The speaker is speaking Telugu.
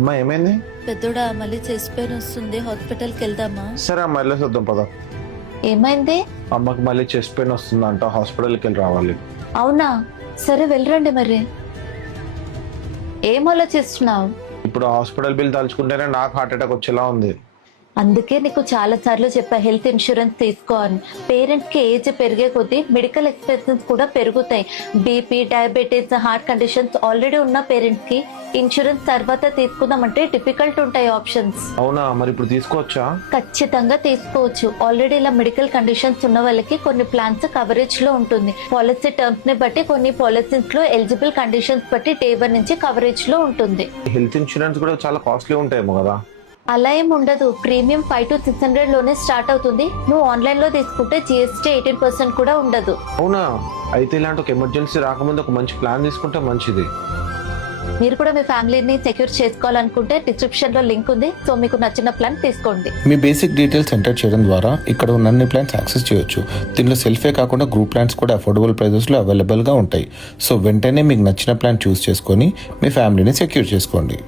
అమ్మా ఏమైంది? పెద్దోడా మళ్ళీ చెస్ట్ పెయిన్ వస్తుంది, హాస్పిటల్కి వెళ్దామా? సరే అమ్మ వెళ్ళేసొద్దాం పద. ఏమైంది? అమ్మకి మళ్ళీ చెస్ట్ పెయిన్ వస్తుందంట, హాస్పిటల్కి వెళ్ళి రావాలి. అవునా, సరే వెళ్ళరండి. మరి ఏం ఆలోచిస్తున్నావు? ఇప్పుడు హాస్పిటల్ బిల్ తలుచుకుంటేనే నాకు హార్ట్ అటాక్ వచ్చేలా ఉంది. అందుకే నీకు చాలా సార్లు చెప్పా హెల్త్ ఇన్సూరెన్స్ తీసుకో అని. పేరెంట్స్ కి ఏజ్ పెరిగే కొద్దీ మెడికల్ ఎక్స్పెన్సెస్ కూడా పెరుగుతాయి. BP, diabetes, heart conditions already ఉన్న పేరెంట్స్ కి ఇన్సూరెన్స్ తర్వాత తీసుకుందామంటే డిఫికల్ట్ ఉంటాయి ఆప్షన్స్. అవునా, మరి ఇప్పుడు తీసుకోవచ్చా? ఖచ్చితంగా తీసుకోవచ్చు. ఆల్రెడీ ఇలా మెడికల్ కండిషన్స్ ఉన్న వాళ్ళకి కొన్ని ప్లాన్స్ కవరేజ్ లో ఉంటుంది. పాలసీ టర్మ్స్ ని బట్టి కొన్ని పాలసీస్ లో ఎలిజిబుల్ కండిషన్స్ బట్టి డే 1 నుంచి కవరేజ్ లో ఉంటుంది. హెల్త్ ఇన్సూరెన్స్ కూడా చాలా కాస్ట్లీ ఉంటాయేమో కదా? అలా ఏం ఉండదు. ప్రీమియం 500 to 600 లోనే స్టార్ట్ అవుతుంది. నువ్వు ఆన్లైన్ లో తీసుకుంటే GST 18% కూడా ఉండదు. అవునా, అయితే ఇలాంటి ఒక ఎమర్జెన్సీ రాకముందు ఒక మంచి ప్లాన్ తీసుకుంటే మంచిది. మీరు కూడా మీ ఫ్యామిలీని సెక్యూర్ చేసుకోవాలనుకుంటే డిస్క్రిప్షన్ లో లింక్ ఉంది. సో మీకు నచ్చిన ప్లాన్ తీసుకోండి. మీ బేసిక్ డీటెయిల్స్ ఎంటర్ చేయడం ద్వారా ఇక్కడ ఉన్న అన్ని ప్లాన్స్ యాక్సెస్ చేయొచ్చు. దీనిలో సెల్ఫే కాకుండా గ్రూప్ ప్లాన్స్ కూడా అఫోర్డబుల్ ప్రైజెస్లో అవైలబుల్గా ఉంటాయి. సో వెంటనే మీకు నచ్చిన ప్లాన్ చూస్ చేసుకొని మీ ఫ్యామిలీని సెక్యూర్ చేసుకోండి.